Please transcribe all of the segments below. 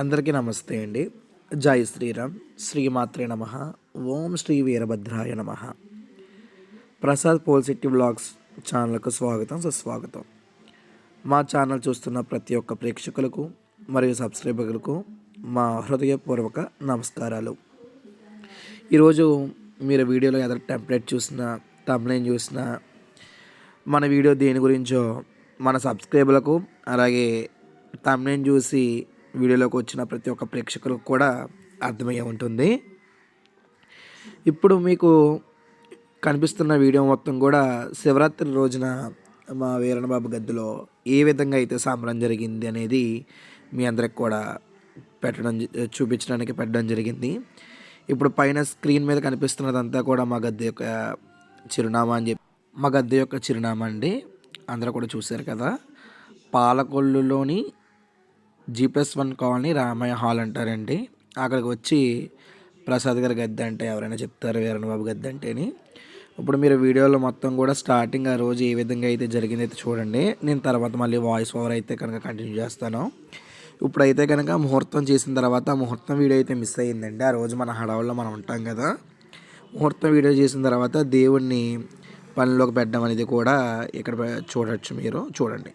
అందరికీ నమస్తే అండి. జై శ్రీరామ్. శ్రీమాత్రే నమః. ఓం శ్రీ వీరభద్రాయ నమః. ప్రసాద్ పోల్శెట్టి వ్లాగ్స్ ఛానల్కు స్వాగతం, సుస్వాగతం. మా ఛానల్ చూస్తున్న ప్రతి ఒక్క ప్రేక్షకులకు మరియు సబ్స్క్రైబర్లకు మా హృదయపూర్వక నమస్కారాలు. ఈరోజు మీరు వీడియోలో ఏదైనా టెంప్లెట్ చూసినా, థంబ్నెయిల్ చూసినా, మన వీడియో దేని గురించో మన సబ్స్క్రైబర్లకు, అలాగే థంబ్నెయిల్ చూసి వీడియోలోకి వచ్చిన ప్రతి ఒక్క ప్రేక్షకులకు కూడా అర్థమయ్యే ఉంటుంది. ఇప్పుడు మీకు కనిపిస్తున్న వీడియో మొత్తం కూడా శివరాత్రి రోజున మా వీరన్నబాబు గద్దెలో ఏ విధంగా అయితే సంబరం జరిగింది అనేది మీ అందరికి కూడా పెట్టడం జరిగింది. ఇప్పుడు పైన స్క్రీన్ మీద కనిపిస్తున్నదంతా కూడా మా గద్దె యొక్క చిరునామా అండి. అందరూ కూడా చూశారు కదా. పాలకొల్లులోని G+1 కాలనీ రామయ్య హాల్ అంటారండి. అక్కడికి వచ్చి ప్రసాద్ గారి గద్దె అంటే ఎవరైనా చెప్తారు వీరన్నబాబు గద్దె అంటే అని. ఇప్పుడు మీరు వీడియోలో మొత్తం కూడా స్టార్టింగ్ ఆ రోజు ఏ విధంగా అయితే జరిగింది అయితే చూడండి. నేను తర్వాత మళ్ళీ వాయిస్ ఓవర్ అయితే కనుక కంటిన్యూ చేస్తాను. ఇప్పుడైతే కనుక ముహూర్తం చేసిన తర్వాత ముహూర్తం వీడియో అయితే మిస్ అయ్యిందండి. ఆ రోజు మన హడావుల్లో మనం ఉంటాం కదా. ముహూర్తం వీడియో చేసిన తర్వాత దేవుణ్ణి పనిలోకి పెట్టడం అనేది కూడా ఇక్కడ చూడవచ్చు. మీరు చూడండి.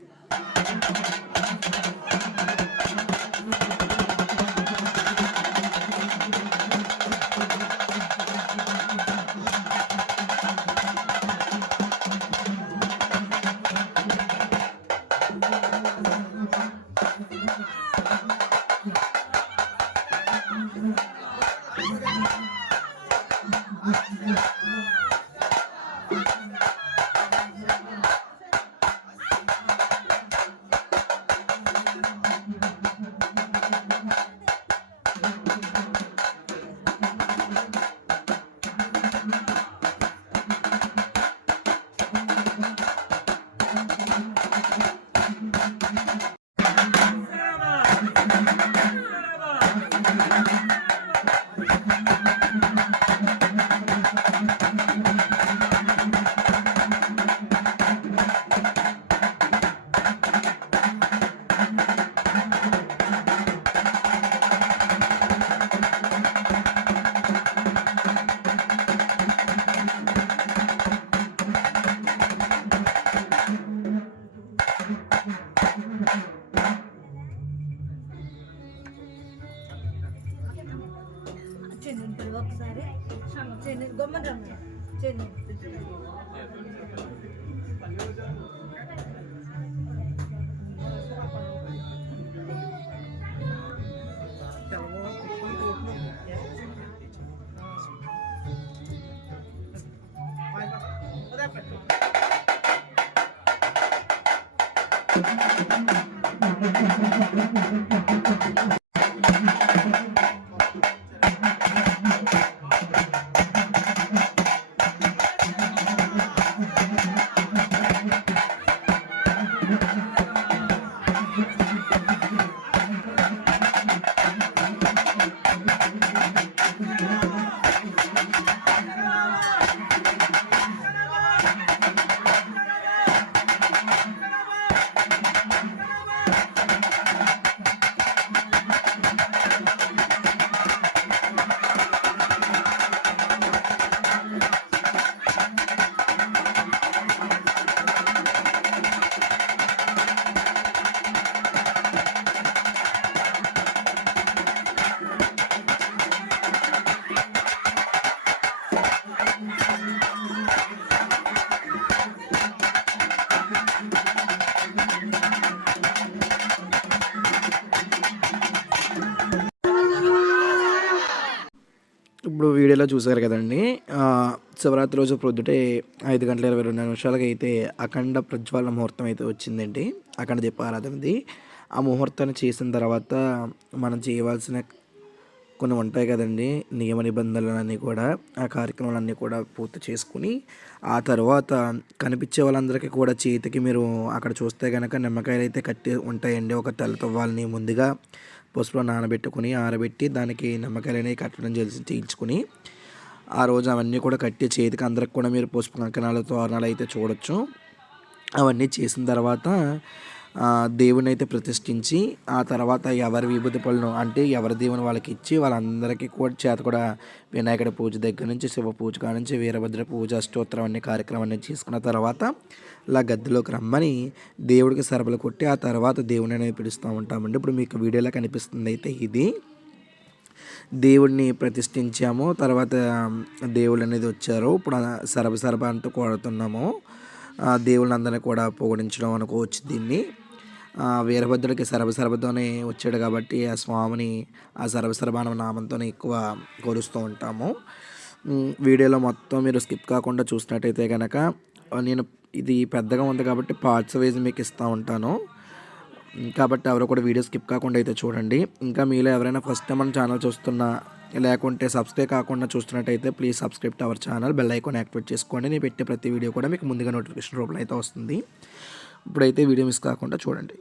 ఒకసారి గొమ్మన ఇప్పుడు వీడియోలో చూసారు కదండి. శివరాత్రి రోజు ప్రొద్దుటే 5:22 అయితే అఖండ ప్రజ్వాలన ముహూర్తం అయితే వచ్చిందండి. అఖండ దీపారాధనది. ఆ ముహూర్తాన్ని చేసిన తర్వాత మనం చేయవలసిన కొన్ని ఉంటాయి కదండీ! నియమ నిబంధనలన్నీ కూడా, ఆ కార్యక్రమాలన్నీ కూడా పూర్తి చేసుకొని, ఆ తర్వాత కనిపించే వాళ్ళందరికీ కూడా చేతికి మీరు అక్కడ చూస్తే గనక నిమ్మకాయలైతే కట్టి ఉంటాయండి. ఒక తెల్ల తువ్వాలని ముందుగా పసుపులో నానబెట్టుకొని, ఆరబెట్టి దానికి నిమ్మకాయలనేవి కట్టడం చేయించుకొని, ఆ రోజు అవన్నీ కూడా కట్టి చేతికి అందరికి కూడా మీరు పసుపు కంకణాలు, తోరణాలు అయితే చూడొచ్చు. అవన్నీ చేసిన తర్వాత దేవుడినైతే ప్రతిష్ఠించి, ఆ తర్వాత ఎవరి విభూతి పళ్ళను అంటే ఎవరి దేవుని వాళ్ళకి ఇచ్చి వాళ్ళందరికీ కూడా చేత కూడా వినాయకుడి పూజ దగ్గర నుంచి, శివ పూజ కాడ నుంచి, వీరభద్ర పూజ, అష్టోత్తరం అన్ని కార్యక్రమాన్ని చేసుకున్న తర్వాత ఇలా గద్దెలోకి రమ్మని దేవుడికి సరబలు కొట్టి ఆ తర్వాత దేవుడిని అనేది పిలుస్తూ ఉంటామండి. ఇప్పుడు మీకు వీడియోలో కనిపిస్తుంది అయితే ఇది దేవుడిని ప్రతిష్ఠించాము. తర్వాత దేవుళ్ళు అనేది వచ్చారు. ఇప్పుడు సరబ అంటూ కొడుతున్నాము. దేవుళ్ళందరినీ కూడా పొగిడించడం అనుకోవచ్చు దీన్ని. వీరభద్రుడికి సరబతోనే వచ్చాడు కాబట్టి ఆ స్వామిని ఆ సరబ అనే నామంతోనే ఎక్కువ కొలుస్తూ ఉంటాము. వీడియోలో మొత్తం మీరు స్కిప్ కాకుండా చూసినట్టయితే కనుక నేను ఇది పెద్దగా ఉంది కాబట్టి పార్ట్స్ వైజ్ మీకు ఇస్తూ ఉంటాను. కాబట్టి ఎవరు కూడా వీడియో స్కిప్ కాకుండా అయితే చూడండి. ఇంకా మీలో ఎవరైనా ఫస్ట్ టైం మన ఛానల్ చూస్తున్నా లేకుంటే సబ్స్క్రైబ్ కాకుండా చూస్తున్నట్టయితే please subscribe to our channel, bell icon activate చేసుకోండి. నేను పెట్టే ప్రతి వీడియో కూడా మీకు ముందుగా నోటిఫికేషన్ రూపంలో అయితే వస్తుంది. ఇప్పుడైతే వీడియో మిస్ కాకుండా చూడండి.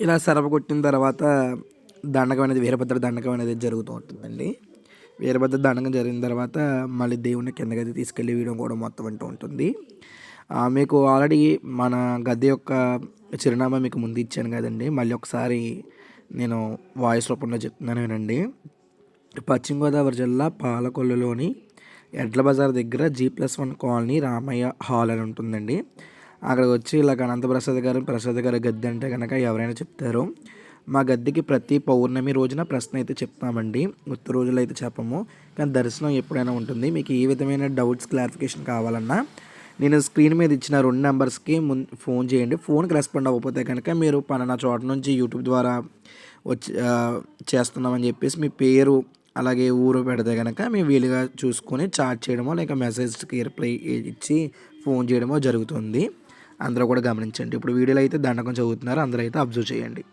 ఇలా సరఫ కొట్టిన తర్వాత దండకం అనేది వీరభద్ర దండకం అనేది జరుగుతూ ఉంటుందండి. వీరభద్ర దండకం జరిగిన తర్వాత మళ్ళీ దేవుడిని కిందకైతే తీసుకెళ్ళి వీయడం కూడా మొత్తం అంటూ ఉంటుంది. మీకు ఆల్రెడీ మన గద్దె యొక్క చిరునామా మీకు ముందు ఇచ్చాను కదండి. మళ్ళీ ఒకసారి నేను వాయిస్ రూపంలో చెప్తున్నాను వినండి. పశ్చిమ గోదావరి జిల్లా పాలకొల్లులోని ఎడ్ల బజార్ దగ్గర G+1 కాలనీ రామయ్య హాల్ అని ఉంటుందండి. అక్కడికి వచ్చి ఇలాగ ప్రసాద్ గారు గద్దె అంటే కనుక ఎవరైనా చెప్తారు. మా గద్దెకి ప్రతి పౌర్ణమి రోజున ప్రశ్న అయితే చెప్తామండి. ఉత్తర రోజులు అయితే చెప్పము, కానీ దర్శనం ఎప్పుడైనా ఉంటుంది. మీకు ఏ విధమైన డౌట్స్ క్లారిఫికేషన్ కావాలన్నా నేను స్క్రీన్ మీద ఇచ్చిన 2 నెంబర్స్కి ఫోన్ చేయండి. ఫోన్కి రెస్పాండ్ అవ్వకపోతే కనుక మీరు పలానా చోట నుంచి యూట్యూబ్ ద్వారా వచ్చి చేస్తున్నామని చెప్పేసి మీ పేరు అలాగే ఊరు పెడితే కనుక మేము వీలుగా చూసుకొని చాట్ చేయడమో లేక మెసేజ్కి రిప్లై ఇచ్చి ఫోన్ చేయడమో జరుగుతుంది. అందరూ కూడా గమనించండి. ఇప్పుడు వీడియోలో అయితే దండకం చదువుతున్నారు, అందరూ అయితే అబ్జర్వ్ చేయండి.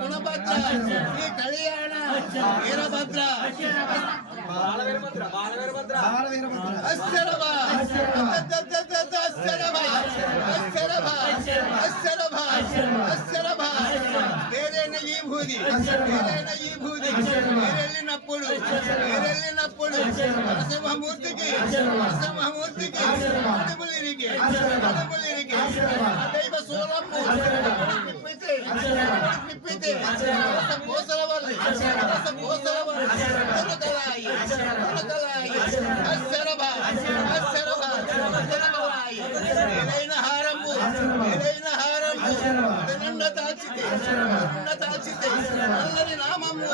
గుణభద్ర శ్రీ కళ్యాణ వీరభద్ర వెళ్ళినప్పుడు నరసింహమూర్తికి అడుగులిరిగి దైవ సోలము నిప్పితే పోసల వల్ల ఏదైనా హారము దాల్చితే నల్లని నామము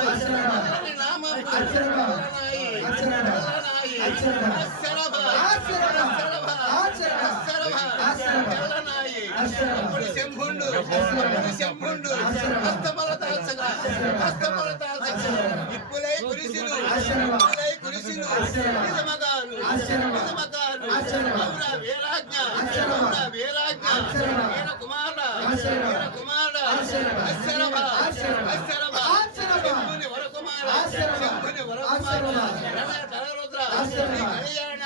శంభుండు హస్తమల తాల్చగా ఇప్పులై కురిసిను నిజమగాను అవునా వీరాజ్ఞ వీర కుమార శంభుని వరకుమార తలరుద్ర కళ్యాణ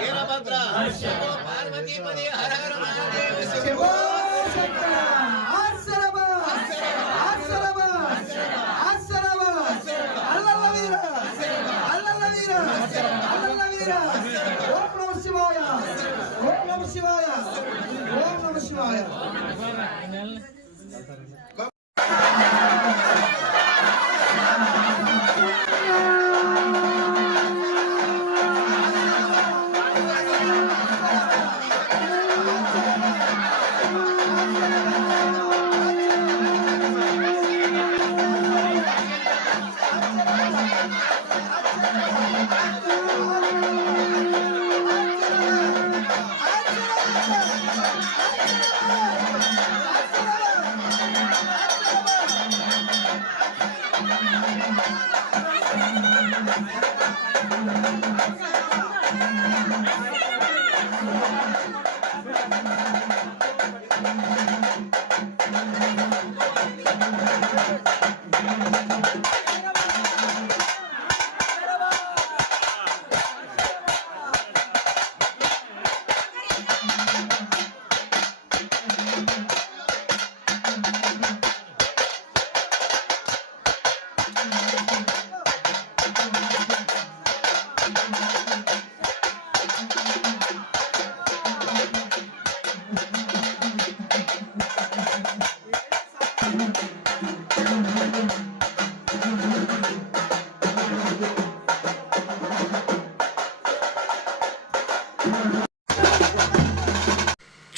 వీరభద్ర పార్వతీపతి హర హర మహాదేవ శంభో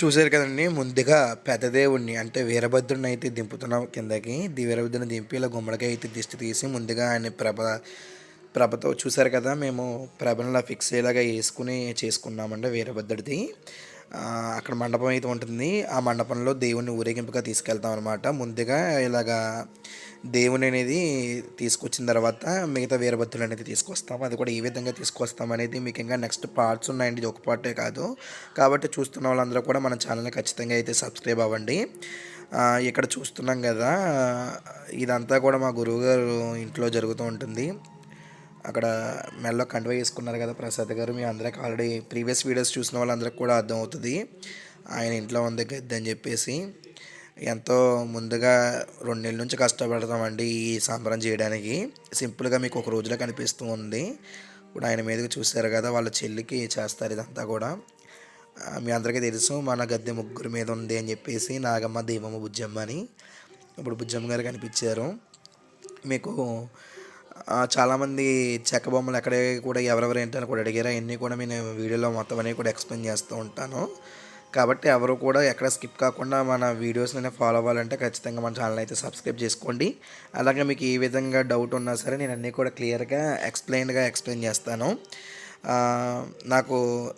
చూసారు కదండి. ముందుగా పెద్ద దేవుడిని అంటే వీరభద్రుని అయితే దింపుతున్నాం కిందకి. వీరభద్రుని దింపి ఇలా గుమ్మడికాయ అయితే దిష్టి తీసి ముందుగా ఆయన ప్రభతో చూసారు కదా, మేము ప్రభను ఫిక్స్ అయ్యేలాగా వేసుకుని చేసుకున్నామండి వీరభద్రుడిది. అక్కడ మండపం అయితే ఉంటుంది. ఆ మండపంలో దేవుని ఊరేగింపుగా తీసుకెళ్తాం అనమాట. ముందుగా ఇలాగా దేవుని అనేది తీసుకొచ్చిన తర్వాత మిగతా వీరభద్రులు అనేది తీసుకొస్తాం. అది కూడా ఏ విధంగా తీసుకొస్తాం అనేది మీకు ఇంకా నెక్స్ట్ పార్ట్స్ ఉన్నాయండి, ఇది ఒక పార్టే కాదు. కాబట్టి చూస్తున్న వాళ్ళందరూ కూడా మన ఛానల్ని ఖచ్చితంగా అయితే సబ్స్క్రైబ్ అవ్వండి. ఇక్కడ చూస్తున్నాం కదా, ఇదంతా కూడా మా గురువుగారు ఇంట్లో జరుగుతూ ఉంటుంది. అక్కడ మెల్లో కండువ వేసుకున్నారు కదా ప్రసాద్ గారు, మీ అందరికి ఆల్రెడీ ప్రీవియస్ వీడియోస్ చూసిన వాళ్ళందరికీ కూడా అర్థమవుతుంది ఆయన ఇంట్లో ఉంది గద్దె అని చెప్పేసి. ఎంతో ముందుగా 2 నెలల నుంచి కష్టపడతామండి ఈ సంబరం చేయడానికి. సింపుల్గా మీకు ఒక రోజులో కనిపిస్తూ ఉంది. ఇప్పుడు ఆయన మీదకి చూశారు కదా, వాళ్ళ చెల్లికి చేస్తారు ఇదంతా కూడా. మీ అందరికీ తెలుసు మన గద్దె ముగ్గురు మీద ఉంది అని చెప్పేసి, నాగమ్మ, దీమమ్మ, బుజ్జమ్మ అని. ఇప్పుడు బుజ్జమ్మ గారు కనిపించారు మీకు. చాలామంది చెక్క బొమ్మలు ఎక్కడ కూడా ఎవరెవరు ఏంటని కూడా అడిగారు. అవన్నీ కూడా నేను వీడియోలో మొత్తం అనేవి కూడా ఎక్స్ప్లెయిన్ చేస్తూ ఉంటాను. కాబట్టి ఎవరు కూడా ఎక్కడ స్కిప్ కాకుండా మన వీడియోస్ని ఫాలో అవ్వాలంటే ఖచ్చితంగా మన ఛానల్ అయితే సబ్స్క్రైబ్ చేసుకోండి. అలాగే మీకు ఏ విధంగా డౌట్ ఉన్నా సరే నేను అన్నీ కూడా క్లియర్గా ఎక్స్ప్లెయిన్ చేస్తాను. నాకు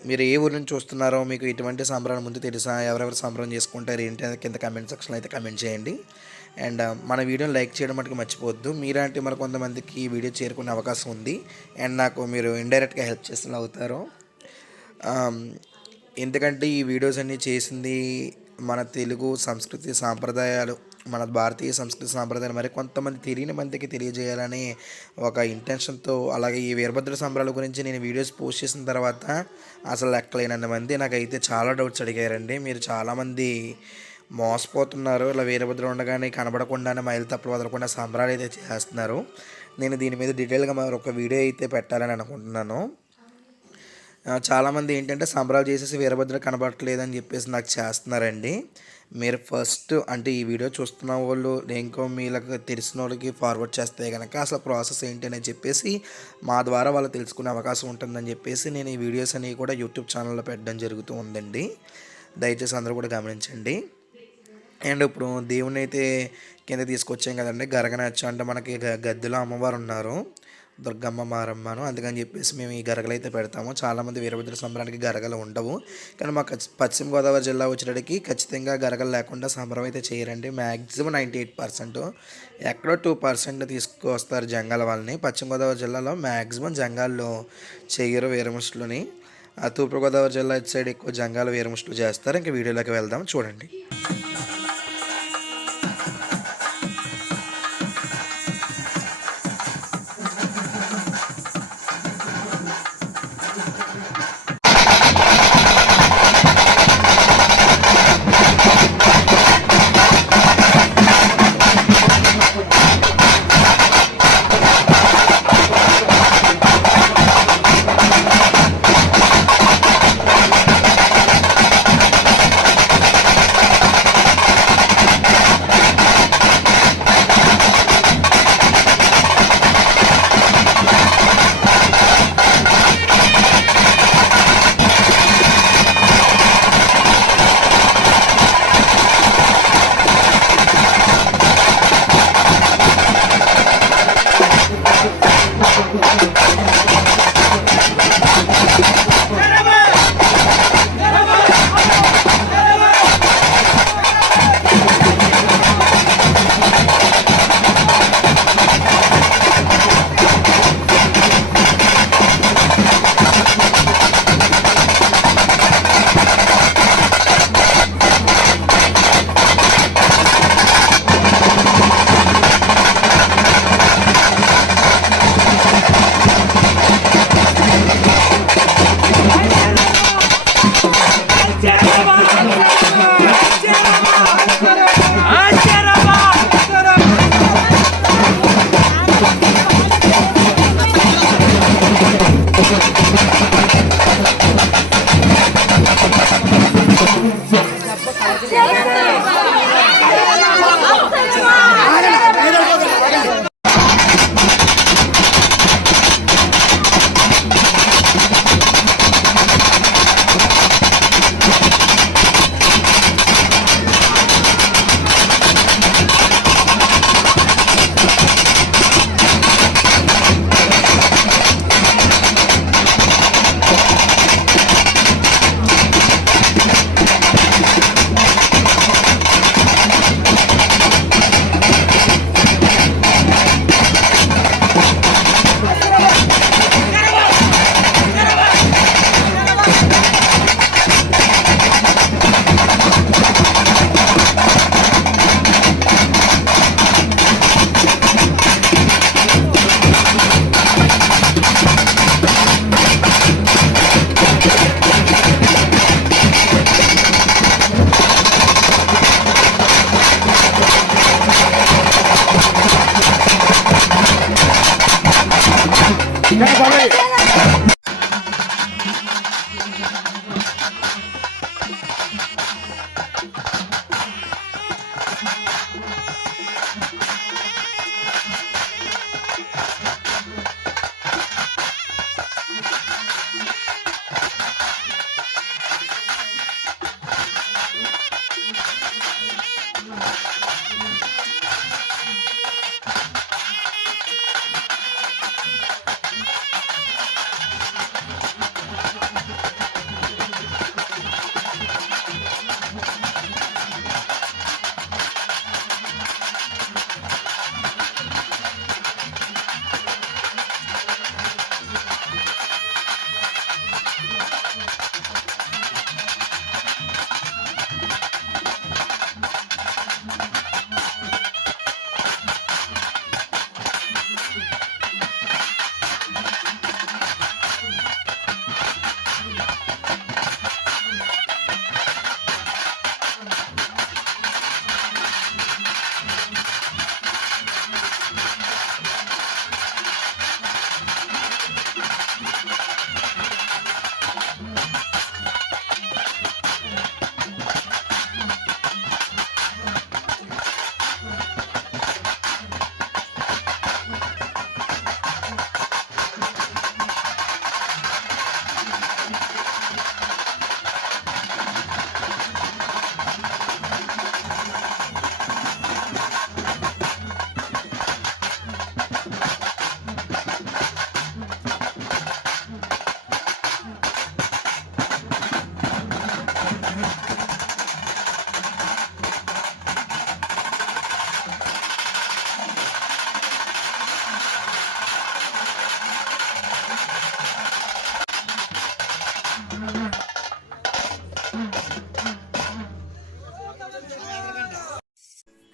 మీరు ఏ ఊరి నుంచి చూస్తున్నారో, మీకు ఎటువంటి సంబరాలు ముందు తెలుసా, ఎవరెవరు సంబరం చేసుకుంటారు ఏంటి కింద కామెంట్ సెక్షన్లో అయితే కామెంట్ చేయండి. అండ్ మన వీడియోని లైక్ చేయడం మటుకు మర్చిపోవద్దు. మీరంటే మరి కొంతమందికి ఈ వీడియో చేరుకునే అవకాశం ఉంది. అండ్ నాకు మీరు ఇండైరెక్ట్గా హెల్ప్ చేస్తూ అవుతారు. ఎందుకంటే ఈ వీడియోస్ అన్నీ చేసింది మన తెలుగు సంస్కృతి సాంప్రదాయాలు మన భారతీయ సంస్కృతి సాంప్రదాయాలు మరి కొంతమంది తెలియని మందికి తెలియజేయాలని ఒక ఇంటెన్షన్తో, అలాగే ఈ వీరభద్ర సంబరాల గురించి నేను వీడియోస్ పోస్ట్ చేసిన తర్వాత అసలు లెక్కలేనన్ని మంది నాకైతే చాలా డౌట్స్ అడిగారండి. మీరు చాలామంది మోసపోతున్నారు, ఇలా వీరభద్రుడు ఉండగానే కనబడకుండానే మైలు తప్పులు వదలకుండా సంబరాలు అయితే చేస్తున్నారు. నేను దీని మీద డీటెయిల్గా మరొక వీడియో అయితే పెట్టాలని అనుకుంటున్నాను. చాలామంది ఏంటంటే సంబరాలు చేసేసి వీరభద్ర కనబడట్లేదని చెప్పేసి నాకు చేస్తున్నారండి. మీరు ఫస్ట్ అంటే ఈ వీడియో చూస్తున్న వాళ్ళు ఇంకో మీలకు తెలిసిన వాళ్ళకి ఫార్వర్డ్ చేస్తే కనుక అసలు ప్రాసెస్ ఏంటి అని చెప్పేసి మా ద్వారా వాళ్ళు తెలుసుకునే అవకాశం ఉంటుందని చెప్పేసి నేను ఈ వీడియోస్ అనేవి కూడా యూట్యూబ్ ఛానల్లో పెట్టడం జరుగుతూ ఉందండి. దయచేసి అందరూ కూడా గమనించండి. అండ్ ఇప్పుడు దేవుని అయితే కింద తీసుకొచ్చాం కదండి. గరగనచ్చు అంటే మనకి గద్దెలో అమ్మవారు ఉన్నారు, దుర్గమ్మ మారమ్మను. అందుకని చెప్పేసి మేము ఈ గరగలు అయితే పెడతాము. చాలామంది వీరభద్ర సంబరానికి గరగలు ఉండవు, కానీ మాకు పశ్చిమ గోదావరి జిల్లా వచ్చేటికి ఖచ్చితంగా గరగలు లేకుండా సంబరం అయితే చేయరండి. మ్యాక్సిమం 98%, ఎక్కడో 2% తీసుకొస్తారు జంగాల వాళ్ళని. పశ్చిమ గోదావరి జిల్లాలో మ్యాక్సిమం జంగాల్లో చేయరు వీరముష్టిని. తూర్పుగోదావరి జిల్లా ఇటు సైడ్ ఎక్కువ జంగాల వీరముష్టిలు చేస్తారు. ఇంకా వీడియోలోకి వెళ్దాం, చూడండి.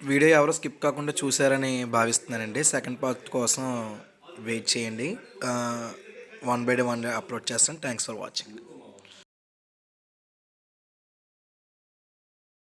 వీడియో ఎవరో స్కిప్ కాకుండా చూసారని భావిస్తున్నానండి. సెకండ్ పార్ట్ కోసం వెయిట్ చేయండి. 1 బై 1 అప్లోడ్ చేస్తాను. Thanks for watching.